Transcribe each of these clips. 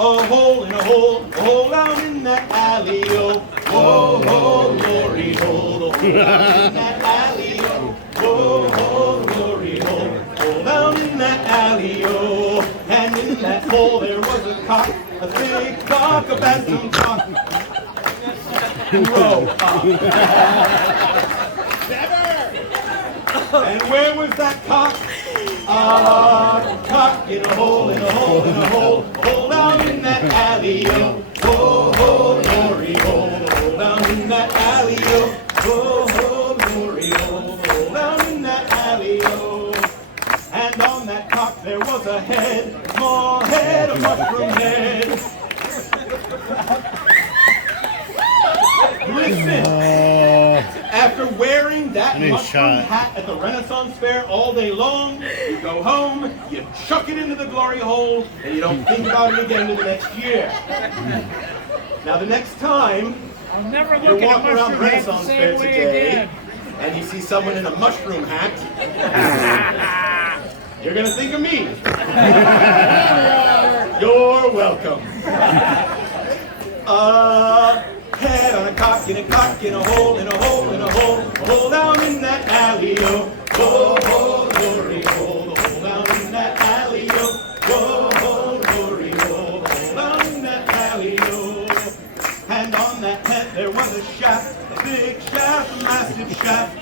A hole in a hole down in that alley-o. Whoa, ho, glory hole, a hole down in that alley-o. Whoa, ho, glory hole down in that alley-o. And in that hole there was a cock, a big cock, a bantam cock. Grow up. And where was that cock? Cock in a hole, in a hole, in a hole down in that alley-o. Whoa, ho, glory hole down in that alley-o. Whoa, ho, glory hole down in that alley-o. And on that cock there was a head, small head, a mushroom head. Listen, after wearing that mushroom hat at the Renaissance Fair all day long, you go home, you chuck it into the glory hole, and you don't think about it again until the next year. Now the next time you're walking around the Renaissance Fair today, and you see someone in a mushroom hat, you're going to think of me. You're welcome. Head on a cock, in a cock, in a hole, in a hole, in a hole down in that alley-o. Whoa, ho, glory hole down in that alley-o. Whoa, ho, glory hole down in that alley-o. And on that head there was a shaft, a big shaft, a massive shaft.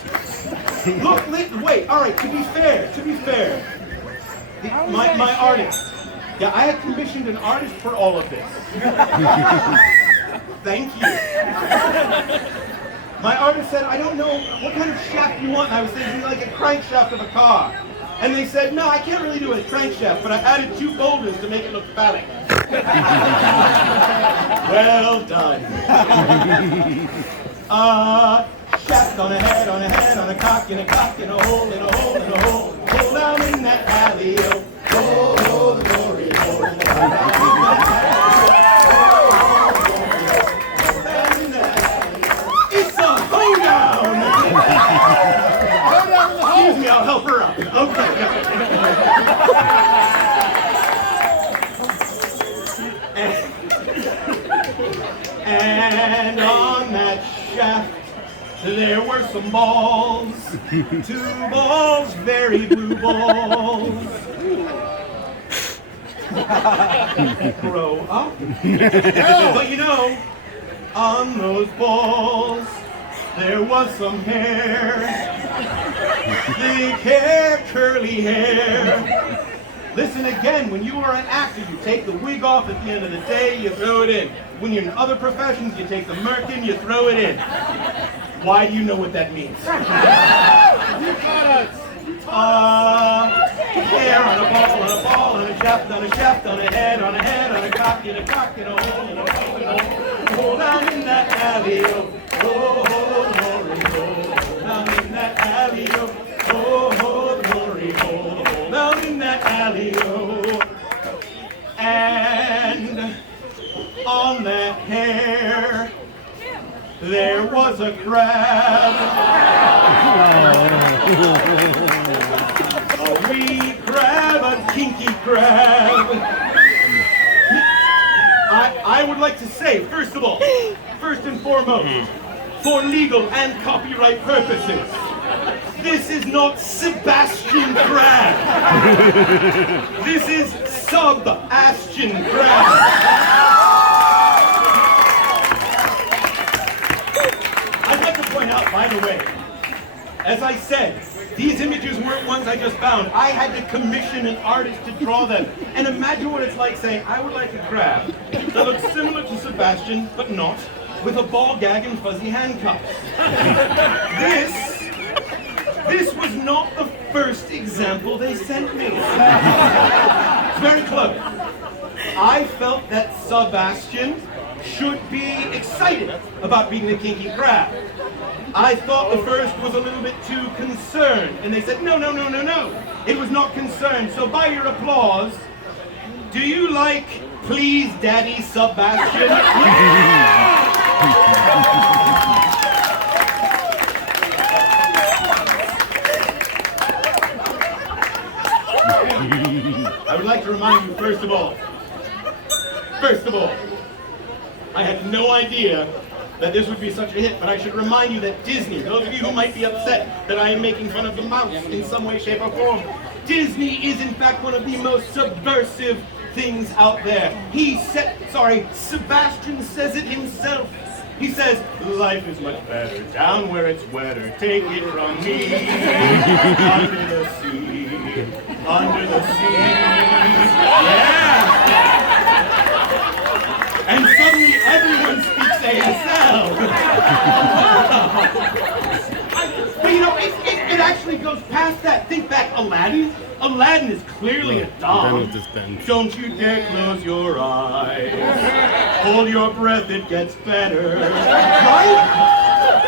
Look, wait, all right, to be fair, my artist, yeah, I had commissioned an artist for all of this. Thank you. My artist said, I don't know what kind of shaft you want. And I was thinking like a crankshaft of a car. And they said, no, I can't really do a crankshaft, but I added 2 boulders to make it look phallic. Well done. Shaft on a head, on a head, on a cock, in a hole, in a hole, in a hole down in that alley-o. Oh, the glory hole. Excuse me, I'll help her up. Okay. And on that shaft, there were some balls. 2 balls, very blue balls. Grow up. But you know, on those balls, there was some hair, thick hair, curly hair. Listen again, when you are an actor, you take the wig off at the end of the day, you throw it in. When you're in other professions, you take the merkin, you throw it in. Why do you know what that means? Hair on a ball, on a ball, on a shaft, on a shaft, on a head, on a head, on a cock, in a hole, in a hole, in a hole down in that alley-o. Oh, glory hole down in that alley-o. Oh, glory hole down in that alley-o. And on that hair there was a crab. A wee crab, a kinky crab. I would like to say, first of all, first and foremost, for legal and copyright purposes, this is not Sebastian Crab. This is Sub-Astion Crab. I'd like to point out, by the way, as I said, these images weren't ones I just found. I had to commission an artist to draw them. And imagine what it's like saying, I would like a crab that looks similar to Sebastian, but not, with a ball gag and fuzzy handcuffs. This was not the first example they sent me. It's very clever. I felt that Sebastian should be excited about being the kinky crab. I thought the first was a little bit too concerned, and they said, no. It was not concerned, so by your applause, do you like Please Daddy Sebastian? I would like to remind you, first of all, First of all, I had no idea that this would be such a hit, but I should remind you that Disney, those of you who might be upset that I am making fun of the mouse in some way, shape, or form, Disney is in fact one of the most subversive things out there. Sebastian says it himself. He says, life is much better down where it's wetter. Take it from me. Under the sea. Under the sea. Yeah. And suddenly everyone speaks ASL. But you know, it actually goes past that. Think back, Aladdin. Aladdin is clearly a dog. Don't you dare close your eyes. Hold your breath, it gets better. Right?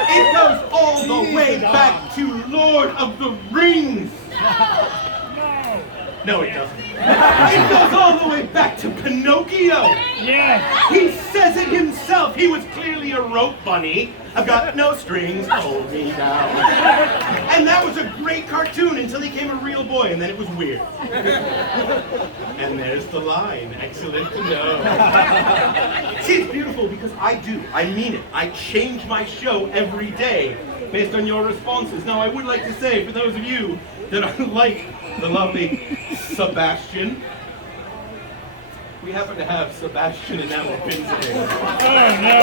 It goes all the way back to Lord of the Rings. No, it doesn't. It goes all the way back to Pinocchio. Yes. He says it himself. He was clearly a rope bunny. I've got no strings to hold me down. And that was a great cartoon until he became a real boy, and then it was weird. And there's the line. Excellent to know. See, it's beautiful because I mean it. I change my show every day based on your responses. Now, I would like to say, for those of you that are like the lovely Sebastian, we happen to have Sebastian enamel pins today. Oh no!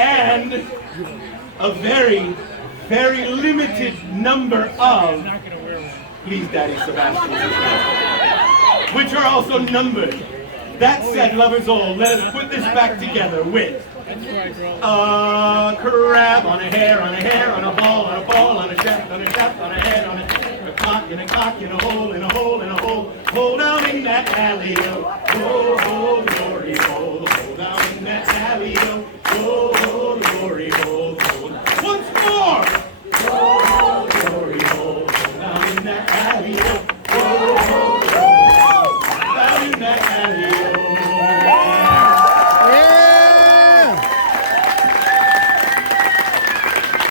And a very, very limited number of Please Daddy Sebastian, which are also numbered. That said, lovers all, let us put this back together with a crab on a hare, on a hare, on a ball, on a ball, on a shaft, on a shaft, on a head, on a cock, in a cock, in a hole, in a hole, in a hole, hole down in that alley-o. Oh, oh, glory hole, hole down in that alley-o. Oh, oh, glory hole.